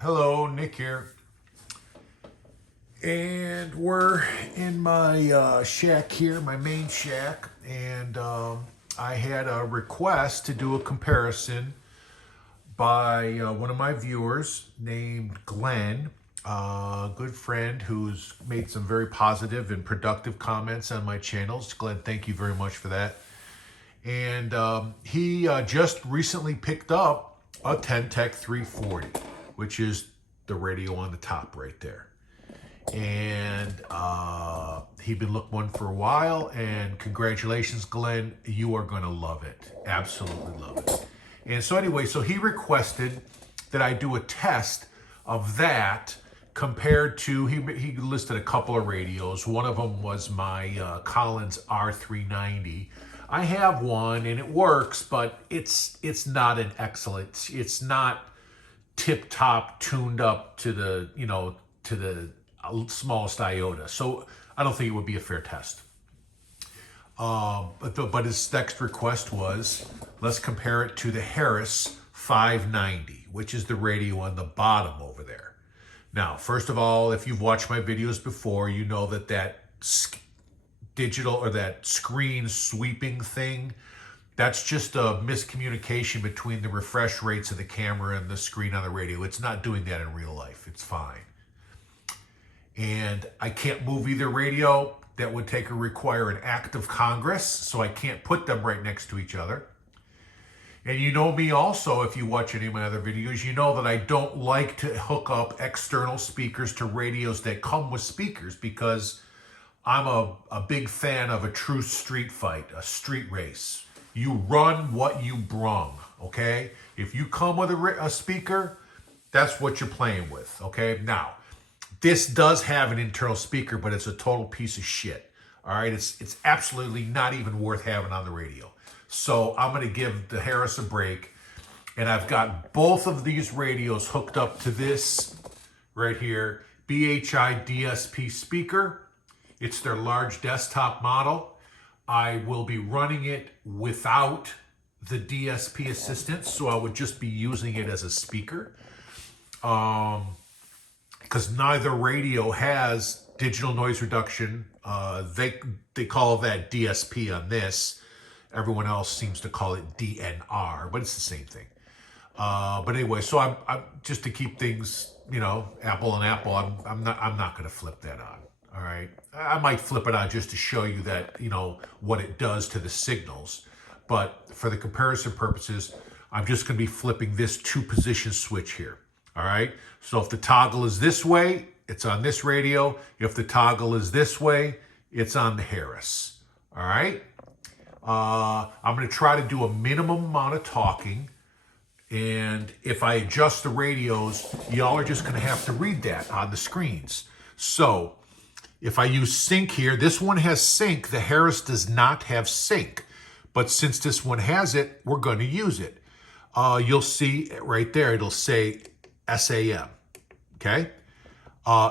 Hello, Nick here. And we're in my shack here, my main shack. And I had a request to do a comparison by one of my viewers named Glenn, a good friend who's made some very positive and productive comments on my channels. Glenn, thank you very much for that. And he just recently picked up a Ten-Tec 340, which is the radio on the top right there. And he'd been looking one for a while, and congratulations, Glenn, you are going to love it. Absolutely love it. And so anyway, so he requested that I do a test of that compared to, he listed a couple of radios. One of them was my Collins R390. I have one and it works, but it's not an excellent, it's not tip-top tuned up to the, to the smallest iota. So I don't think it would be a fair test. But his next request was, let's compare it to the Harris 590, which is the radio on the bottom over there. Now, first of all, if you've watched my videos before, you know that digital or that screen sweeping thing, that's just a miscommunication between the refresh rates of the camera and the screen on the radio. It's not doing that in real life. It's fine. And I can't move either radio. That would require an act of Congress, so I can't put them right next to each other. And you know me also, if you watch any of my other videos, you know that I don't like to hook up external speakers to radios that come with speakers, because I'm a big fan of a true street fight, a street race. You run what you brung, okay? If you come with a speaker, that's what you're playing with, okay? Now, this does have an internal speaker, but it's a total piece of shit. All right, it's absolutely not even worth having on the radio. So I'm going to give the Harris a break, and I've got both of these radios hooked up to this right here, BHI DSP speaker. It's their large desktop model. I will be running it without the DSP assistance, so I would just be using it as a speaker. Because neither radio has digital noise reduction. They call that DSP on this. Everyone else seems to call it DNR, but it's the same thing. But anyway, so I'm just to keep things, apple and apple. I'm not going to flip that on. All right, I might flip it on just to show you that what it does to the signals. But for the comparison purposes, I'm just going to be flipping this 2-position switch here. All right, so if the toggle is this way, it's on this radio. If the toggle is this way, it's on the Harris. All right, I'm going to try to do a minimum amount of talking. And if I adjust the radios, y'all are just going to have to read that on the screens. So if I use sync here, this one has sync. The Harris does not have sync. But since this one has it, we're going to use it. You'll see right there, it'll say SAM, okay?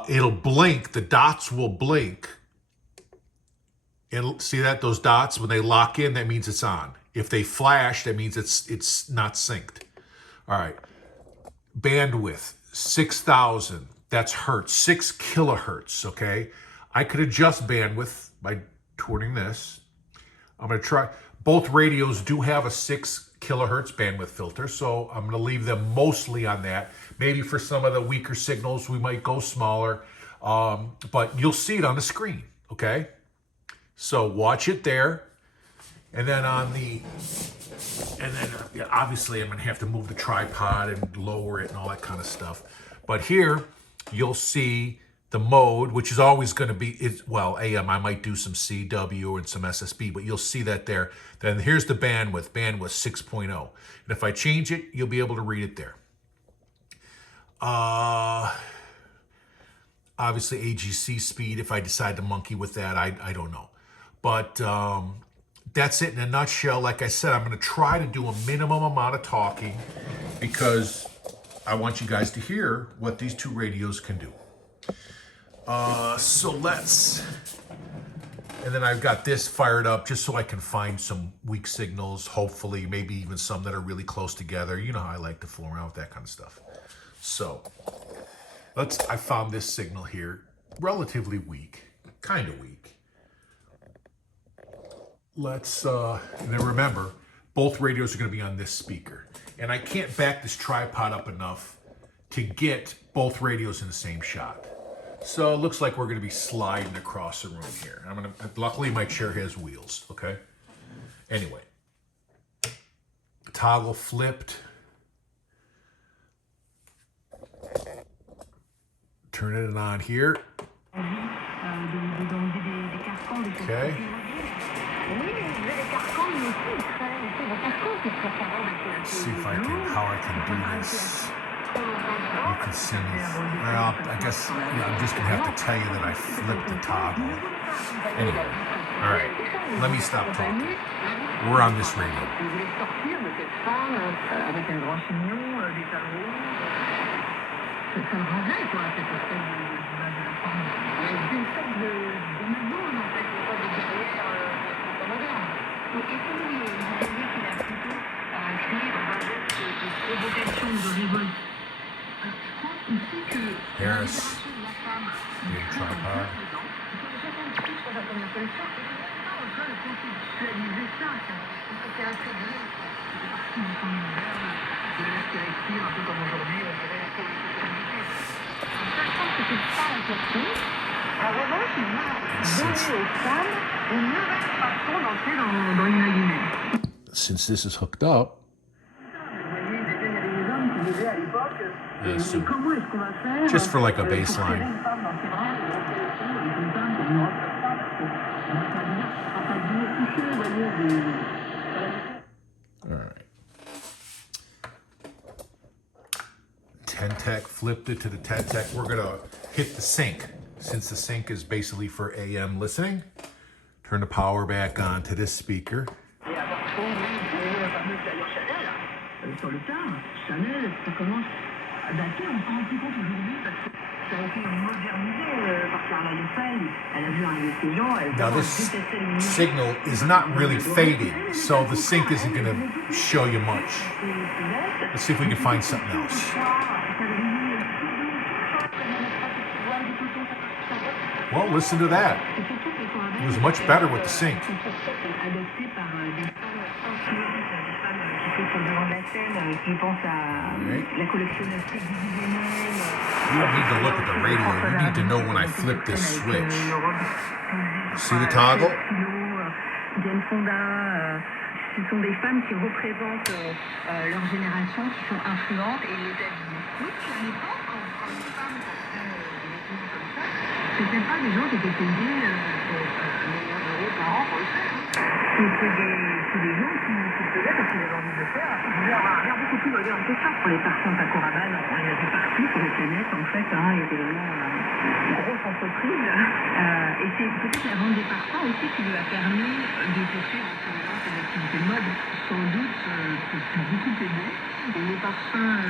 It'll blink, the dots will blink. And see that, those dots, when they lock in, that means it's on. If they flash, that means it's not synced. All right, bandwidth, 6,000, that's hertz, 6 kilohertz, okay? I could adjust bandwidth by turning this. I'm gonna try, both radios do have a 6 kilohertz bandwidth filter, so I'm gonna leave them mostly on that. Maybe for some of the weaker signals, we might go smaller, but you'll see it on the screen, okay? So watch it there. And then obviously I'm gonna have to move the tripod and lower it and all that kind of stuff. But here, you'll see the mode, which is always going to be, AM. I might do some CW and some SSB, but you'll see that there. Then here's the bandwidth 6.0. And if I change it, you'll be able to read it there. Obviously AGC speed, if I decide to monkey with that, I don't know. But that's it in a nutshell. Like I said, I'm going to try to do a minimum amount of talking because I want you guys to hear what these two radios can do. So let's, and then I've got this fired up just so I can find some weak signals, hopefully, maybe even some that are really close together. You know how I like to fool around with that kind of stuff. So I found this signal here relatively weak, kind of weak. And then remember, both radios are going to be on this speaker. And I can't back this tripod up enough to get both radios in the same shot. So it looks like we're going to be sliding across the room here. Luckily my chair has wheels, okay? Anyway, toggle flipped. Turn it on here. Okay. Let's see how I can do this. You can see me. Well, I guess I'm just gonna have to tell you that I flipped the toggle. Anyway, all right. Let me stop talking. We're on this radio. Harris, big tripod. Since this is hooked up, just for like a baseline. All right. Ten-Tech, flipped it to the Ten-Tech. We're gonna hit the sync. Since the sync is basically for AM listening, turn the power back on to this speaker. Now this signal is not really fading, so the sync isn't going to show you much. Let's see if we can find something else. Well, listen to that. It was much better with the sync. You don't need to look at the radio. You need to know when I flip this switch. See the toggle? Ce sont des femmes qui représentent leur génération, qui sont influentes et les habillent. Oui, à l'époque, quand les femmes portaient des vêtements comme ça, c'était pas des gens qui étaient payés millions d'euros par an pour le faire. C'est des gens qui faisaient parce qu'ils avaient envie de le faire. Il devait y avoir beaucoup plus moderne que ça. Pour les parfums Paco Rabanne, on les a vu partout sur les planètes, en fait. Il y avait vraiment une grosse entreprise. Et c'est peut-être la vente des parfums aussi qui lui a permis de poursuivre ses activités de mode. Sans doute, c'est beaucoup aidé. Et les parfums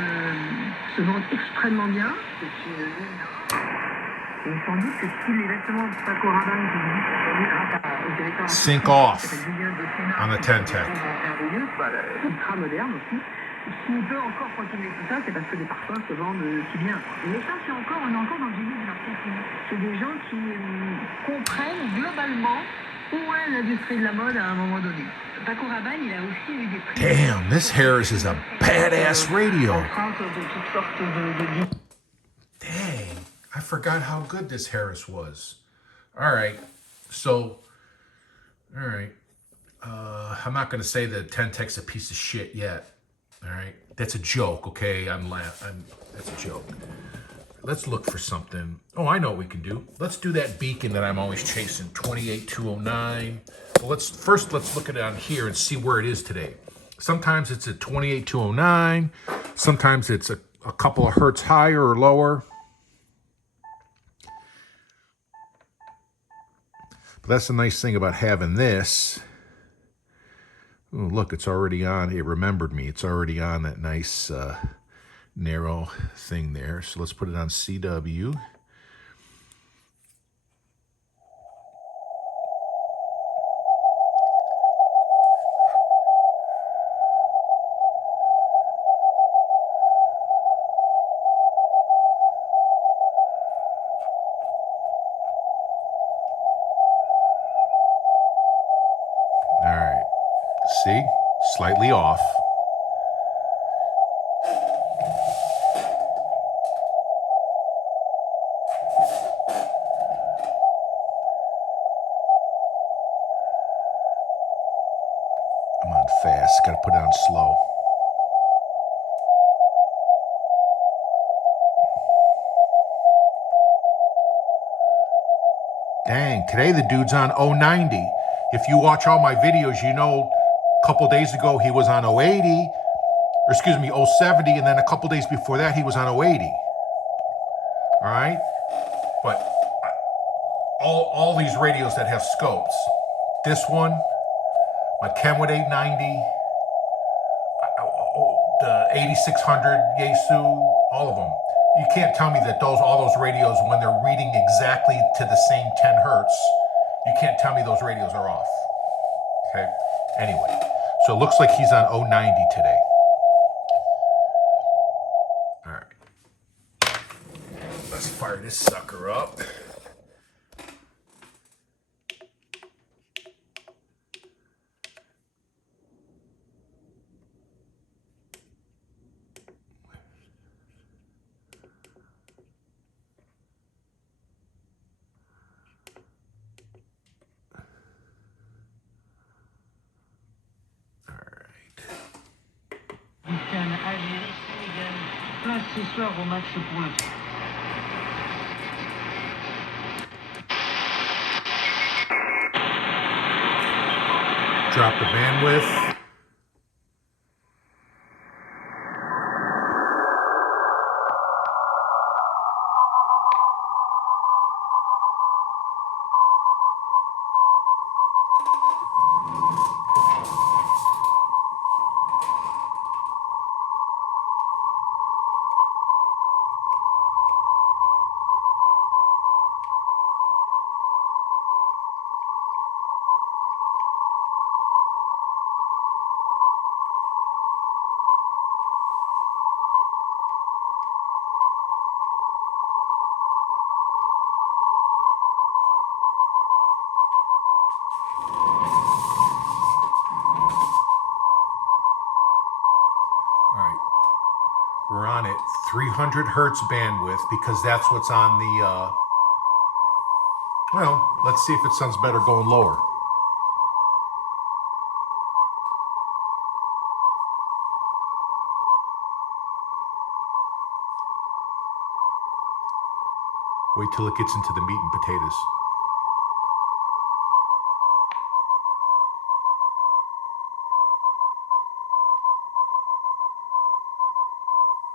se vendent extrêmement bien. Et sans doute que tous les vêtements de Paco Rabanne qui existent aujourd'hui grâce au directeur sync off on the Ten-Tech. Ultra moderne aussi. Si on peut encore continuer tout ça, c'est parce que les parfums se vendent si bien. Mais ça, on est encore dans le génie de marketing. C'est des gens qui comprennent globalement où est l'industrie de la mode à un moment donné. Paco Rabanne, il a aussi eu des prix. Damn, this Harris is a badass radio. Dang, I forgot how good this Harris was. All right, so, all right. I'm not going to say that Ten-Tech's a piece of shit yet. All right, that's a joke, okay? That's a joke. Let's look for something. Oh, I know what we can do. Let's do that beacon that I'm always chasing, 28209. Well, let's look at it on here and see where it is today. Sometimes it's at 28209. Sometimes it's a couple of hertz higher or lower. But that's the nice thing about having this. Ooh, look, it's already on. It remembered me. It's already on that nice narrow thing there. So let's put it on CW. slightly off. I'm on fast, gotta put it on slow. Dang, today the dude's on 090. If you watch all my videos, you know a couple days ago he was on 080, or excuse me, 070, and then a couple days before that he was on 080. All right? But all these radios that have scopes, this one, my Kenwood 890, the 8600 Yaesu, all of them. You can't tell me that all those radios, when they're reading exactly to the same 10 hertz, you can't tell me those radios are off. Okay? Anyway, so it looks like he's on 090 today. All right. Let's fire this sucker up. Place ce soir au match pour le Drop the bandwidth. We're on it 300 hertz bandwidth because that's what's on the, well, let's see if it sounds better going lower. Wait till it gets into the meat and potatoes.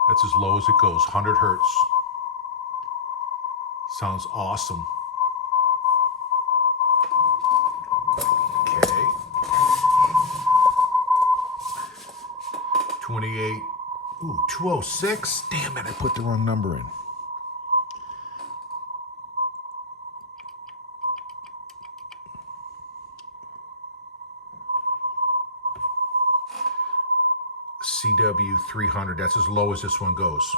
That's as low as it goes, 100 hertz. Sounds awesome. Okay. 28. Ooh, 206. Damn it, I put the wrong number in. CW 300. That's as low as this one goes.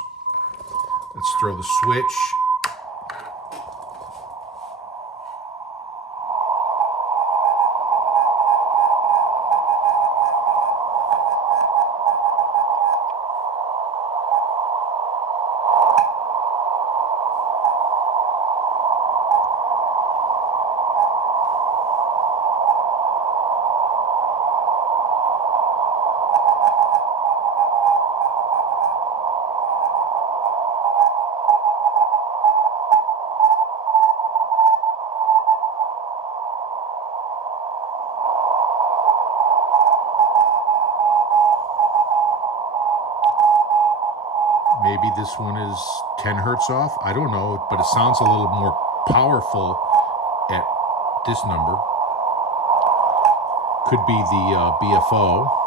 Let's throw the switch. Maybe this one is 10 hertz off. I don't know, but it sounds a little more powerful at this number. Could be the BFO.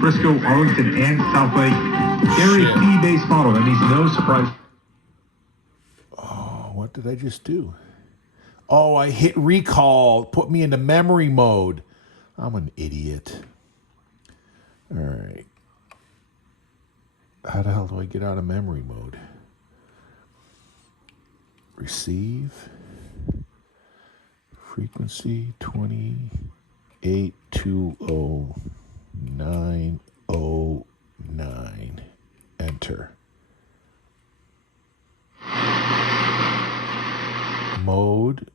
Frisco, Arlington, and South Lake. Gary Shit. P. base model. That means no surprise. Oh, what did I just do? Oh, I hit recall. Put me into memory mode. I'm an idiot. All right. How the hell do I get out of memory mode? Receive. Frequency 2820909. Enter. Mode.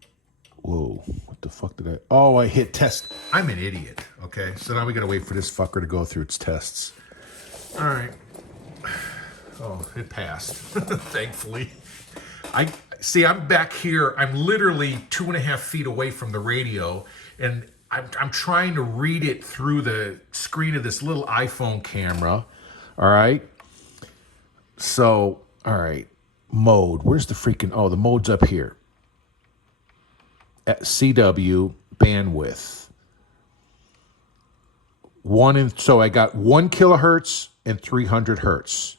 Whoa, what the fuck did I... Oh, I hit test. I'm an idiot, okay? So now we gotta wait for this fucker to go through its tests. All right. Oh, it passed, thankfully. I'm back here. I'm literally 2.5 feet away from the radio, and I'm trying to read it through the screen of this little iPhone camera. All right. So, all right. Mode. Where's the freaking... Oh, the mode's up here. At CW bandwidth. So I got 1 kilohertz and 300 hertz.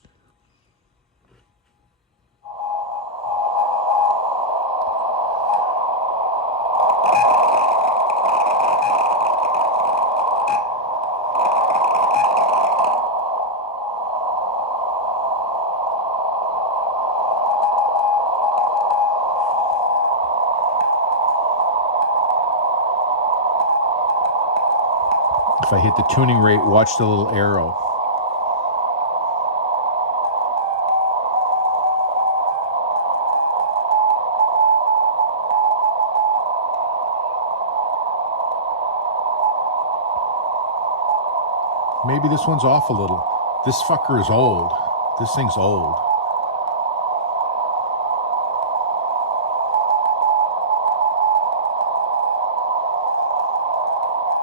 If I hit the tuning rate, watch the little arrow. Maybe this one's off a little. This fucker is old. This thing's old.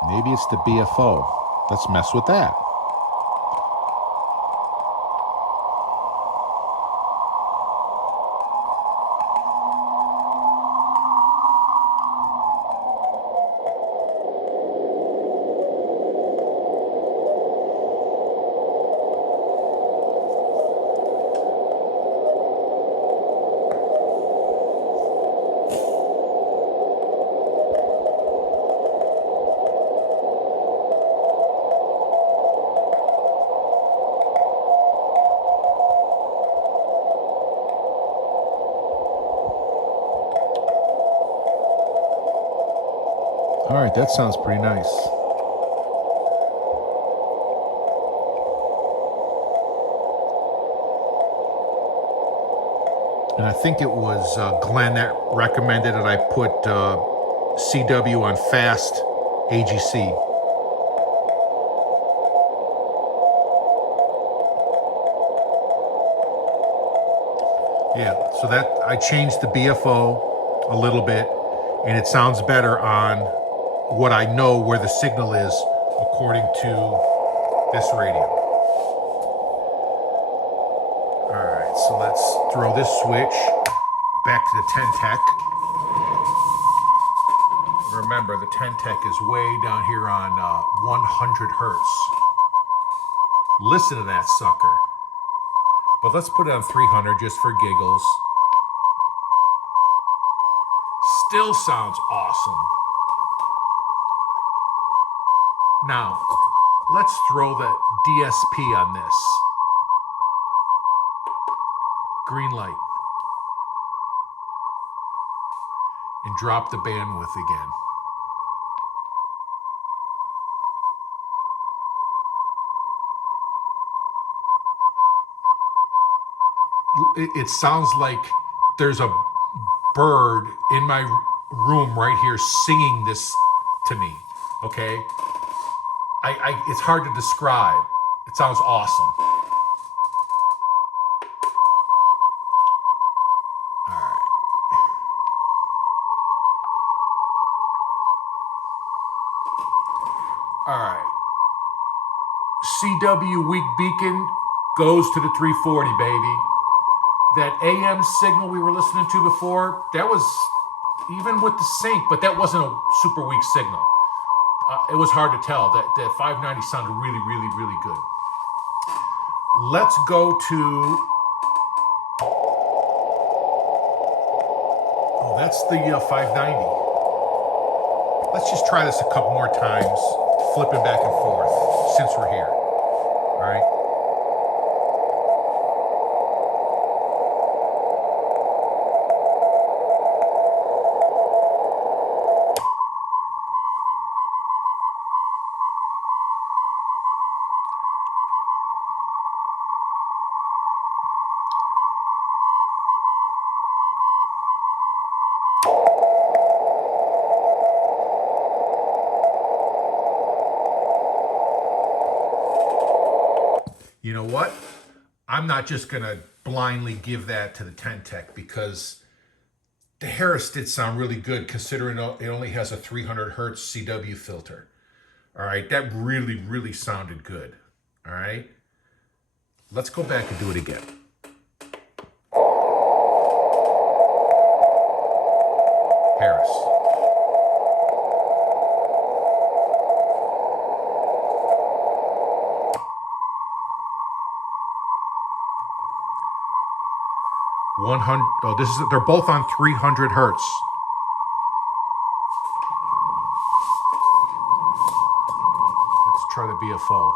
Maybe it's the BFO. Let's mess with that. All right, that sounds pretty nice. And I think it was Glenn that recommended that I put CW on fast AGC. Yeah, so that I changed the BFO a little bit, and it sounds better on what I know where the signal is according to this radio. All right, so let's throw this switch back to the 10-tech. Remember, the 10-tech is way down here on 100 hertz. Listen to that sucker. But let's put it on 300 just for giggles. Still sounds awesome. Now, let's throw the DSP on this. Green light. And drop the bandwidth again. It sounds like there's a bird in my room right here singing this to me, okay? It's hard to describe. It sounds awesome. All right. All right. CW weak beacon goes to the 340, baby. That AM signal we were listening to before, that was even with the sync, but that wasn't a super weak signal. it was hard to tell. That 590 sounded really, really, really good. Let's go to... Oh, that's the 590. Let's just try this a couple more times, flipping back and forth, since we're here. All right. You know what? I'm not just going to blindly give that to the Ten-Tec because the Harris did sound really good considering it only has a 300 hertz CW filter. All right, that really, really sounded good. All right, let's go back and do it again. Harris. Oh, they're both on 300 hertz. Let's try the BFO.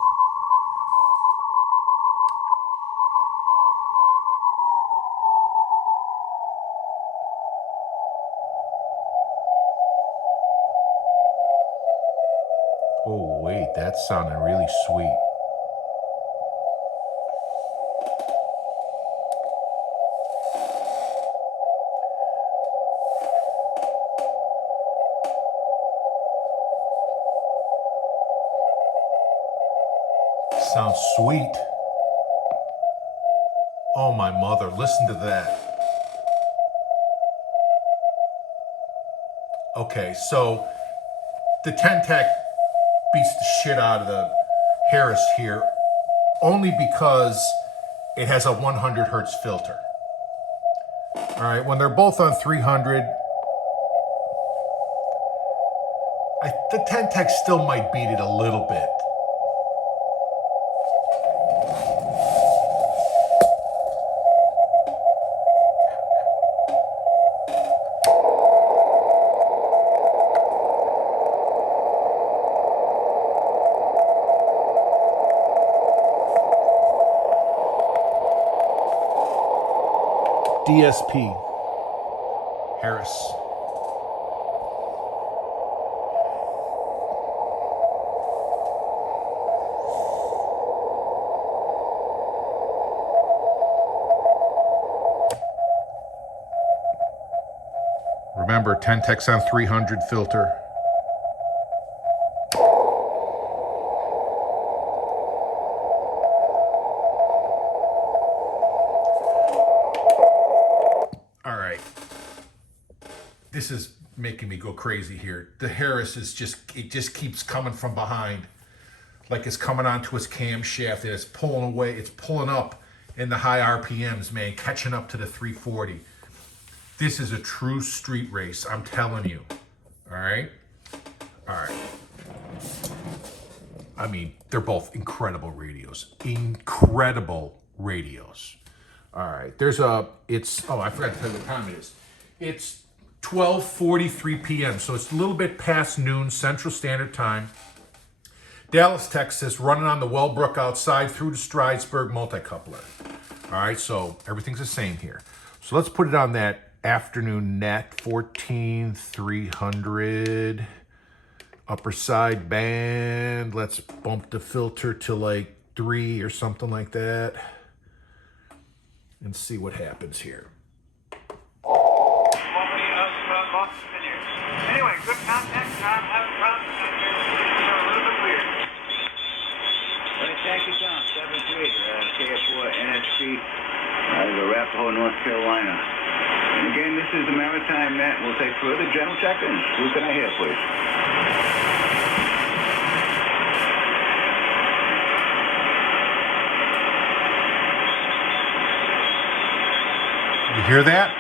Oh, wait, that's sounding really sweet. Sounds sweet. Oh, my mother, listen to that. Okay, so the Ten-Tec beats the shit out of the Harris here only because it has a 100 hertz filter. All right, when they're both on 300, the Ten-Tec still might beat it a little bit. DSP, Harris. Remember, Ten-Tec's on 300 filter. This is making me go crazy here. The Harris is it just keeps coming from behind. Like it's coming onto its camshaft and it's pulling away. It's pulling up in the high RPMs, man, catching up to the 340. This is a true street race, I'm telling you. All right? All right. I mean, they're both incredible radios. Incredible radios. All right. I forgot to tell you what time it is. It's 12:43 p.m., so it's a little bit past noon Central Standard Time. Dallas, Texas, running on the Wellbrook outside through to Stridesburg multicoupler. All right, so everything's the same here. So let's put it on that afternoon net, 14,300 upper side band. Let's bump the filter to like 3 or something like that and see what happens here. Anyway, good contact. I'm having problems out here. They're a little bit weird. Thank you, Tom. 738, KF4 NSP, the Arapahoe, North Carolina. And again, this is the Maritime Net. We'll take further general check-ins. Who can I hear, please? You hear that?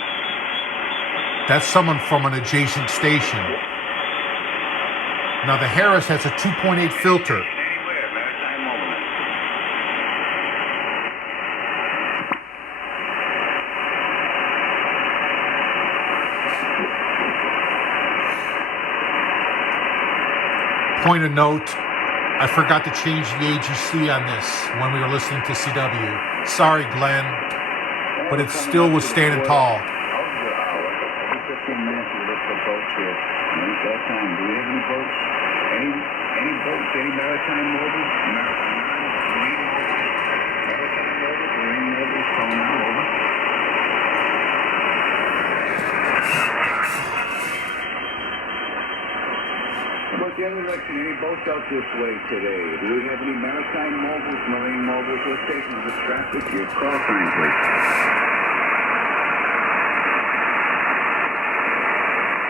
That's someone from an adjacent station. Now the Harris has a 2.8 filter. Anywhere, maritime moment. Point of note, I forgot to change the AGC on this when we were listening to CW. Sorry, Glenn, but it still was standing tall. Every 15 minutes we look for boats here. And it's that time. Do we have any boats? Any boats? Any maritime mobiles? Marine mobiles? Marine mobiles? Calling out over. How about the other direction? Any boats out this way today? Do we have any maritime mobiles, marine mobiles, or stations of traffic? Your call sign, please.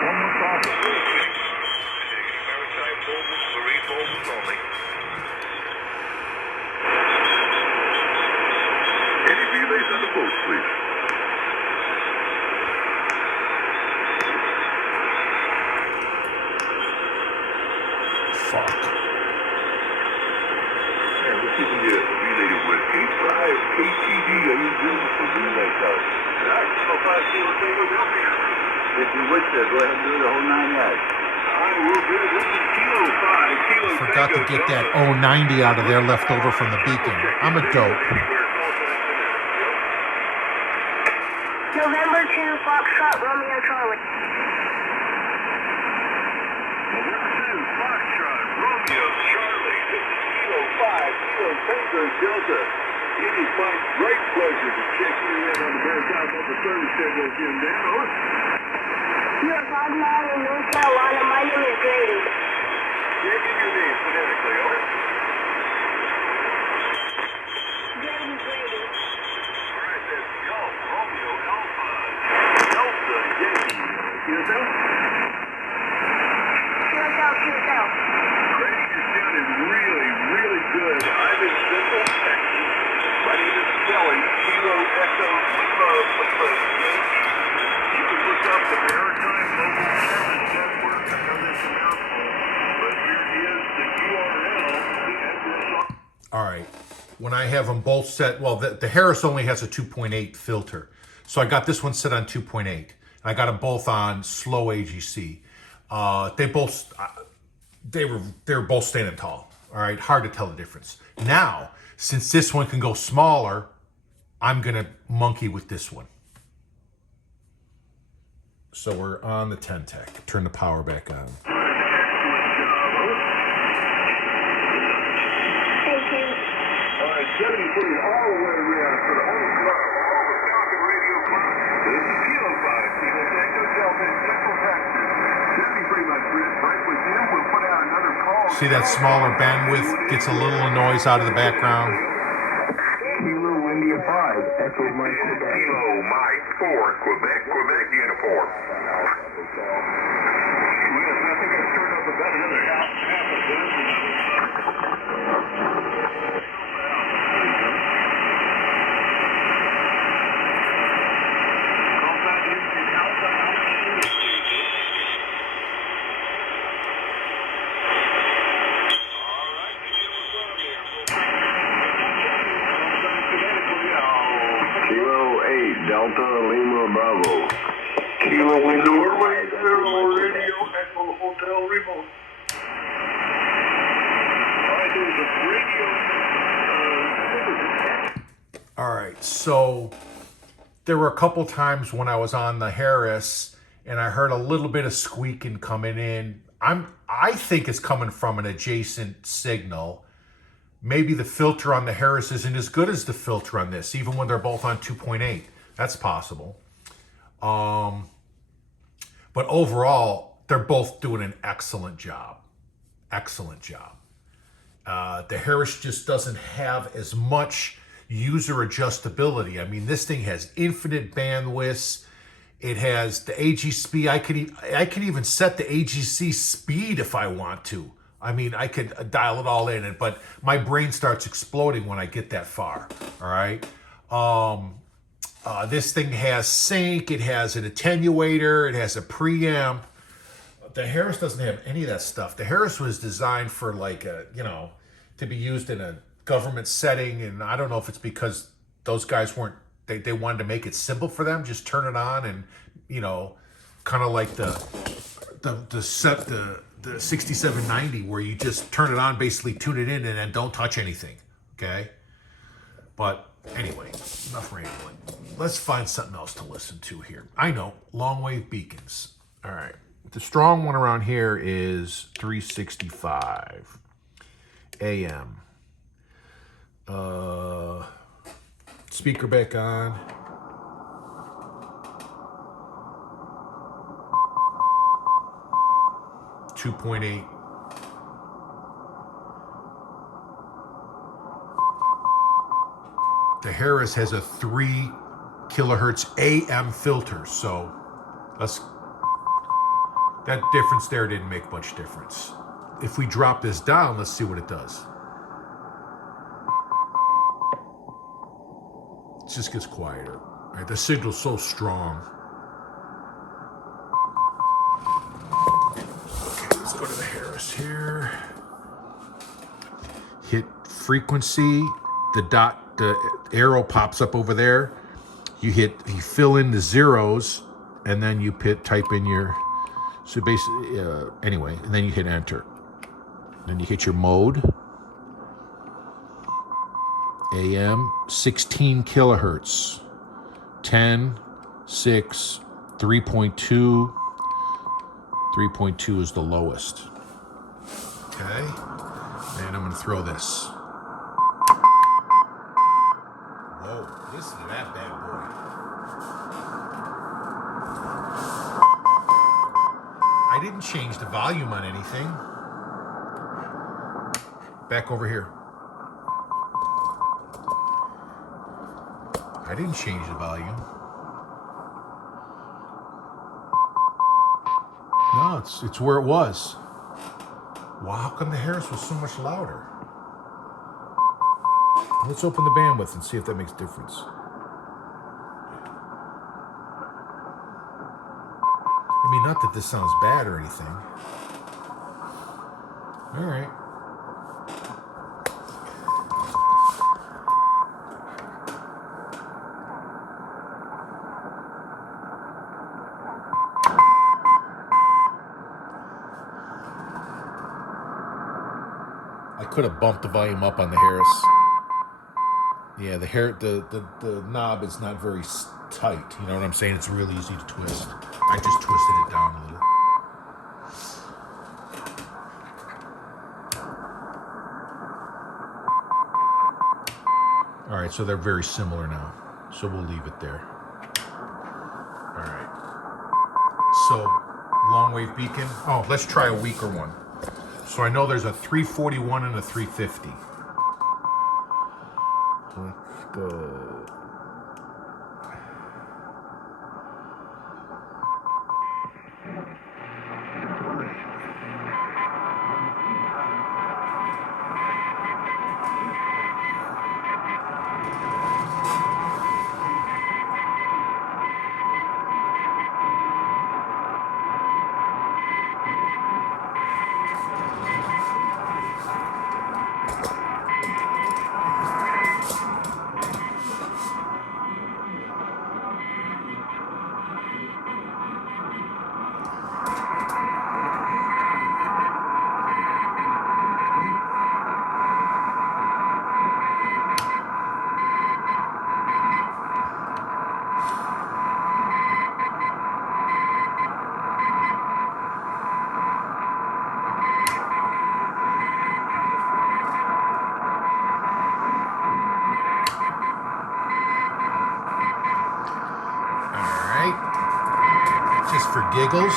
One more call. Maritime mobiles, marine mobiles only. Any relays on the boat, please? Fuck. Yeah, we're keeping you related with 85 KTD. Are you doing for relay card? Alright, 05 Kilo Tango Delta. If you wish to, go ahead and do the whole 9 yards. I will do this is Kilo 5, Kilo Forgot to get that 090 out of there left over from the beacon. I'm a dope. November 2, Foxtrot, Romeo Charlie. November 2, Foxtrot, Romeo, Charlie. This is Kilo 5, Kilo Tango Delta. It is my great pleasure to check you in on the Maritime Mobile Service schedule again, Dan. Over. You're Bogman in North Carolina. My name is Grady. Give me your name phonetically, over. Grady. All right, that's Golf, Romeo, Alpha, Delta, Yankee. Yourself? QSL. Grady, you're sounding really, really good. I'm in Central Texas. My name is Kelly, Kilo Echo Lima Lima Yankee. You can look up the Maritime Mobile Service Network. I know that's a mouthful, but here is the URL at this. All right. When I have them both set, well, the Harris only has a 2.8 filter. So I got this one set on 2.8. I got them both on slow AGC. They were both standing tall. All right. Hard to tell the difference. Now, since this one can go smaller, I'm going to monkey with this one. So we're on the 10 tech. Turn the power back on. Thank you. All right, 70 putting all the way around for the whole club, all the Falcon Radio Club. This is Kilo 5, Kilo Tango Delta in Central Texas. 70 pretty much right with him. We'll put out another call. See that smaller bandwidth gets a little noise out of the background. Kilo India 5, Echo Mike Quebec. Kilo Mike 4, Quebec, Quebec uniform. Yes, I think I've turned up about another half a dozen. Kilo 8, Delta Lima Bravo. Kilo Window Aero Radio Echo Hotel Remote. Alright, there's a radio. All right, so there were a couple times when I was on the Harris and I heard a little bit of squeaking coming in. I think it's coming from an adjacent signal. Maybe the filter on the Harris isn't as good as the filter on this, even when they're both on 2.8. That's possible. But overall, they're both doing an excellent job. Excellent job. The Harris just doesn't have as much user adjustability. I mean, this thing has infinite bandwidths. It has the AGC. I can even set the AGC speed if I want to. I mean, I could dial it all in, but my brain starts exploding when I get that far. All right. This thing has sync. It has an attenuator. It has a preamp. the Harris doesn't have any of that stuff. The Harris was designed for like a, you know, to be used in a government setting, and I don't know if it's because those guys weren't, they wanted to make it simple for them, just turn it on and, you know, kind of like the 6790 where you just turn it on, basically tune it in, and then don't touch anything. Okay, but anyway, enough rambling. Let's find something else to listen to here. I know, long wave beacons. All right, the strong one around here is 365 AM. Speaker back on. .8. The Harris has a 3 kilohertz AM filter, so that difference there didn't make much difference. If we drop this down, let's see what it does. It just gets quieter. All right, the signal's so strong. Okay, let's go to the Harris here. Hit frequency. The arrow pops up over there. You fill in the zeros, and then you type in your, so basically, anyway, and then you hit enter. Then you hit your mode. AM, 16 kilohertz. 10, 6, 3.2. 3.2 is the lowest. Okay. And I'm going to throw this. Whoa, listen to that bad boy. I didn't change the volume on anything. Back over here. I didn't change the volume. No, it's where it was. Wow, how come the Harris was so much louder? Let's open the bandwidth and see if that makes a difference. I mean, not that this sounds bad or anything. All right. I could have bumped the volume up on the Harris. Yeah, the knob is not very tight. You know what I'm saying? It's really easy to twist. I just twisted it down a little. All right, so they're very similar now. So we'll leave it there. All right. So, long wave beacon. Oh, let's try a weaker one. So I know there's a 341 and a 350. Let's go. Just for giggles.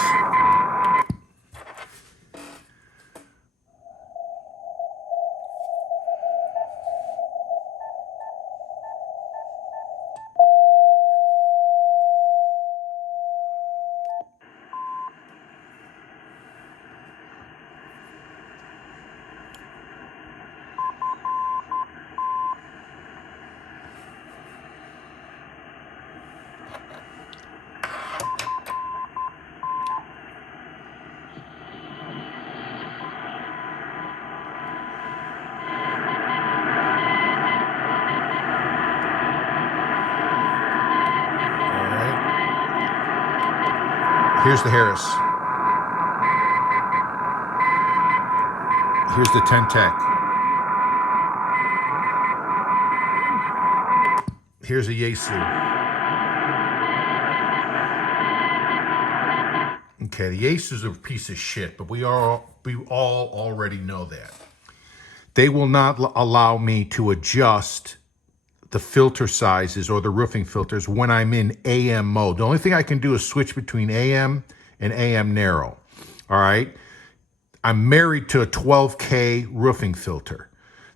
Here's the Harris. Here's the Ten-Tec. Here's a Yaesu. Okay, the Yaesu's a piece of shit, but we all already know that. They will not allow me to adjust the filter sizes or the roofing filters when I'm in AM mode. The only thing I can do is switch between AM and AM narrow. All right. I'm married to a 12K roofing filter.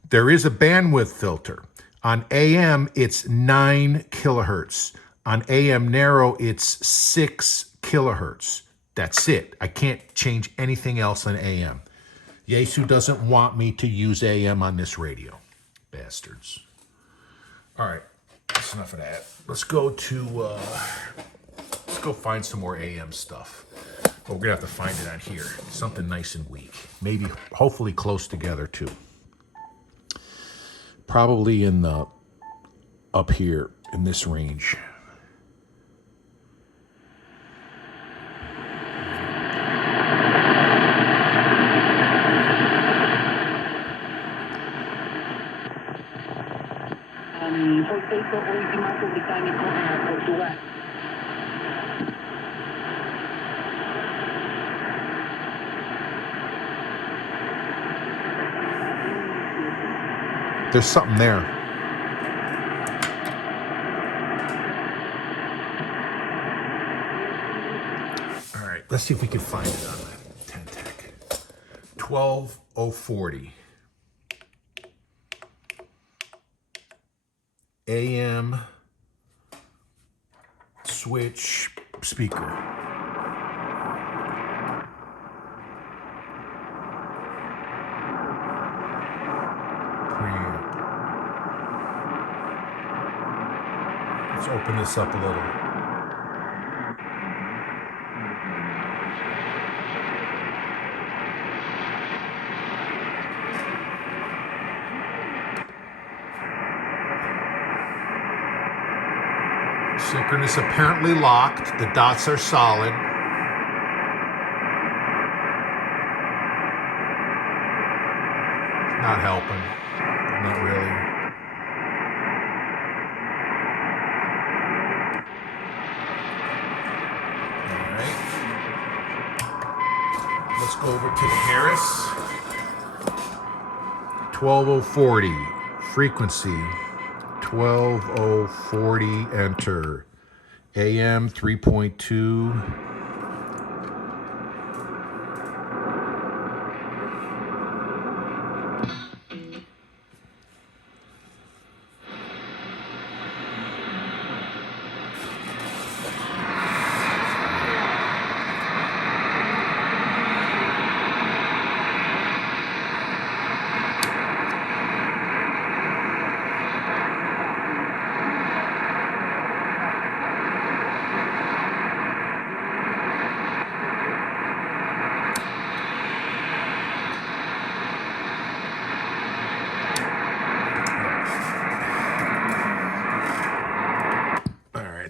There is a bandwidth filter. On AM, it's 9 kilohertz. On AM narrow, it's 6 kilohertz. That's it. I can't change anything else on AM. Yaesu doesn't want me to use AM on this radio. Bastards. All right, that's enough of that. Let's go find some more AM stuff. But we're gonna have to find it on here. Something nice and weak. Maybe, hopefully close together too. Probably in the, up here in this range. Solteiro o ultimato británico a Portugal. There's something there. All right, let's see if we can find it on that Ten-Tec. 12040. AM switch speaker. Preamp. Let's open this up a little. Synchronous apparently locked. The dots are solid. Not helping. Not really. All right. Let's go over to the Harris. 12040. Frequency. 12040, enter. AM 3.2.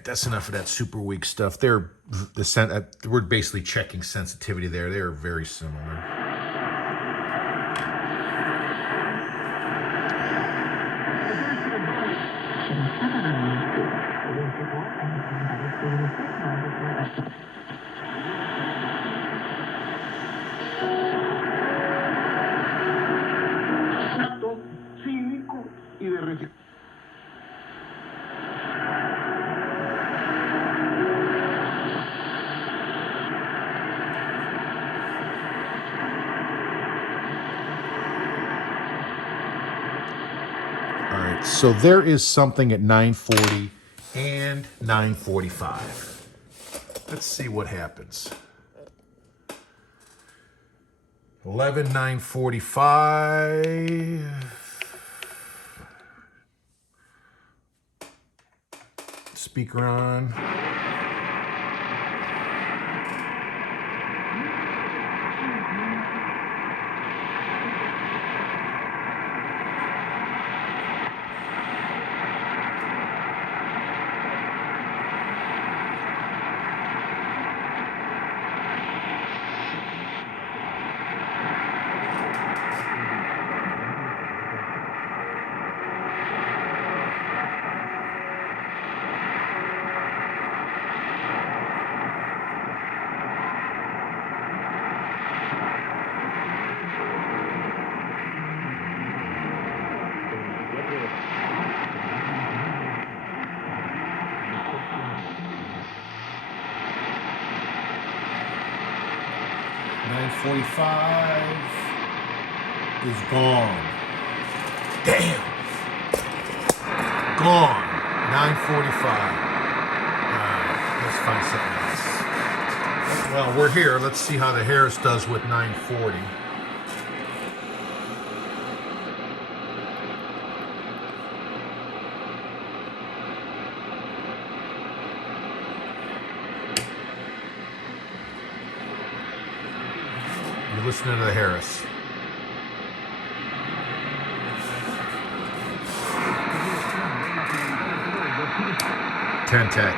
That's enough of that super weak stuff. We're basically checking sensitivity there. They're very similar. So there is something at 940 and 945. Let's see what happens. 11945. Speaker on. 945 is gone. Damn. Gone. 945. Let's find something else. Well, we're here. Let's see how the Harris does with 940. You're listening to the Harris. Ten-Tech.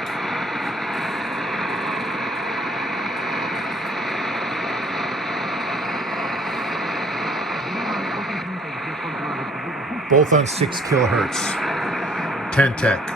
Both on 6 kilohertz. Ten-Tech.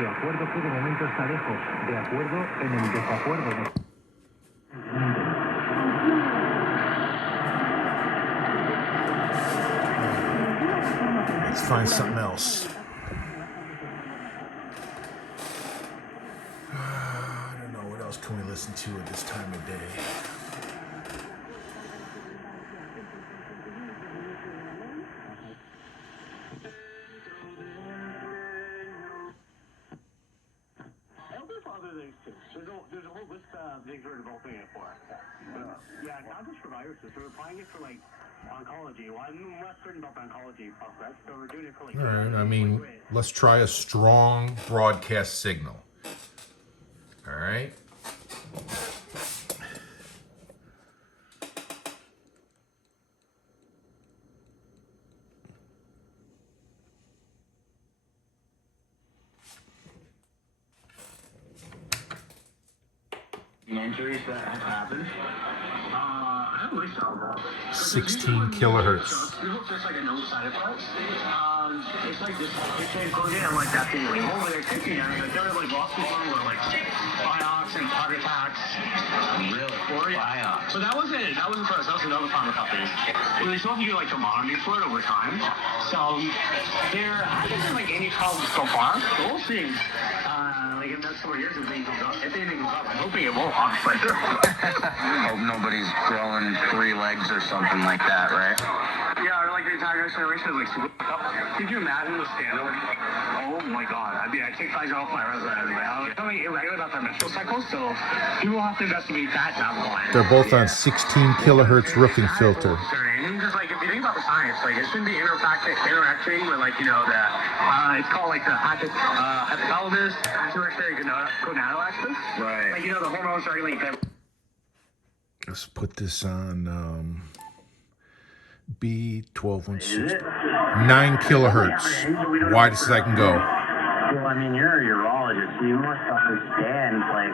Acuerdo que de momento está lejos de acuerdo en el desacuerdo. Let's find something else. I don't know, what else can we listen to at this time of day? There's a whole list of things we're developing it for. Yeah, not just for viruses. We're applying it for like oncology. Well, I'm less certain about the oncology process, so we're doing it for like. All right, I mean, let's try a strong broadcast signal. All right. Injuries that have happened. I don't believe so. 16 kilohertz. It looks just like a no side effect. It's like this. It's included in like that thing. Like, oh, they're taking it. Like, there were like lots of people with like Biox and heart attacks. Really? Biox. But that wasn't for us. That was another pharma company. Well, they still have to do like the monitoring for it over time. So there hasn't been like any problems so far. But we'll see. Like in the next 4 years, if anything comes up, I'm hoping it won't, honestly. Hope nobody's growing 3 legs or something like that, right? Yeah, or like the entire next generation is like super up. Could you imagine the scandal? Oh my god. I mean, I take Pfizer off my resume. I'm something irregular about their menstrual cycles, so people will have to investigate that down the line. They're both on 16 kilohertz roofing filter. Just like, if you think about the science, like, it shouldn't be interacting with, like, you know, it's called, like, the hypothalamus, gonadal-axis. Right. Like, you know, the hormones are, like, Let's put this on B12160. 9 kilohertz. Widest as I can go. Well, I mean, you're a urologist, so you must understand, like,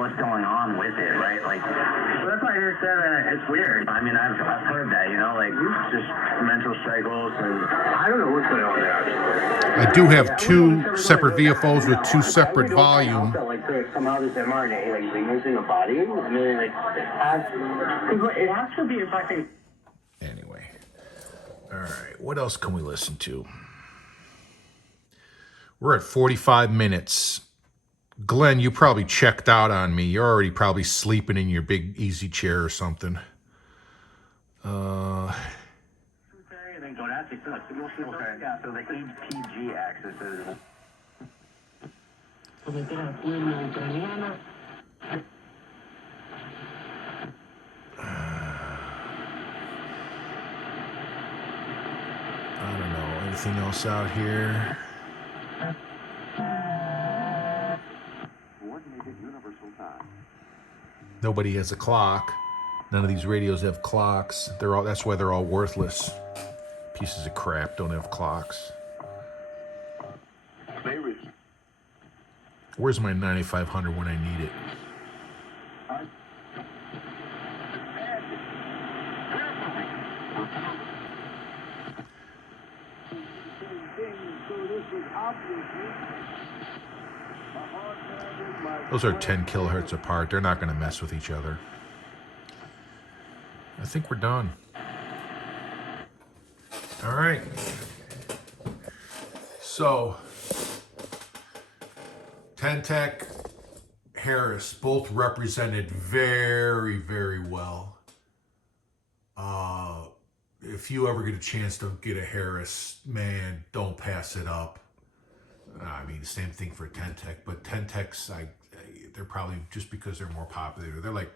what's going on with it, right? Like, so that's why I understand that it's weird. I mean, I've heard that, you know, like, just menstrual cycles, and I don't know what's going on there. I do have 2 separate VFOs with 2 separate volume. Like, to come out as mRNA, like, using a body, I mean, like, it has to be affecting. Anyway. All right, what else can we listen to? We're at 45 minutes. Glenn, you probably checked out on me. You're already probably sleeping in your big easy chair or something. So the HPG axis is. I don't know. Anything else out here? Nobody has a clock. None of these radios have clocks. That's why they're all worthless. Pieces of crap don't have clocks. Where's my 9500 when I need it? same thing, so this was obviously a hard-handed, Those are 10 kilohertz apart. They're not going to mess with each other. I think we're done. All right. So, Ten-Tec, Harris, both represented very, very well. If you ever get a chance to get a Harris, man, don't pass it up. I mean, same thing for Ten-Tec, but Ten-Tecs, they're probably, just because they're more popular, they're like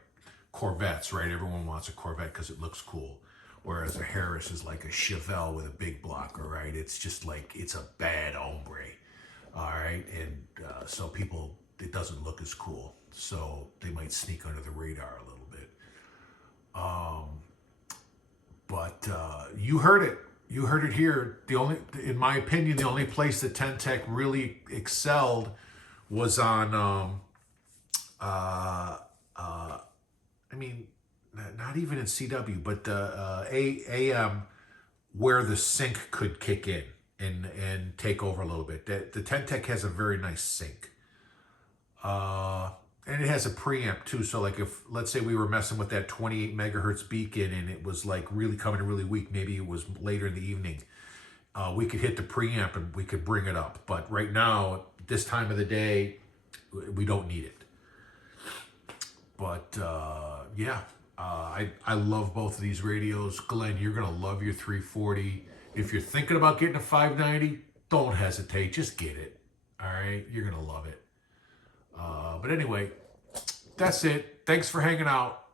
Corvettes, right? Everyone wants a Corvette because it looks cool. Whereas a Harris is like a Chevelle with a big blocker, right? It's just like, it's a bad hombre, all right? And so people, it doesn't look as cool. So they might sneak under the radar a little bit. But you heard it. You heard it here. In my opinion, the only place that Ten-Tec really excelled was on, I mean, not even in CW, but AM, where the sync could kick in and take over a little bit. The Ten-Tec has a very nice sync. And it has a preamp too. So like if, let's say we were messing with that 28 megahertz beacon and it was like really coming really weak, maybe it was later in the evening, we could hit the preamp and we could bring it up. But right now, this time of the day, we don't need it. But yeah, I love both of these radios. Glenn, you're gonna love your 340. If you're thinking about getting a 590, don't hesitate, just get it. All right, you're gonna love it. But anyway, that's it. Thanks for hanging out.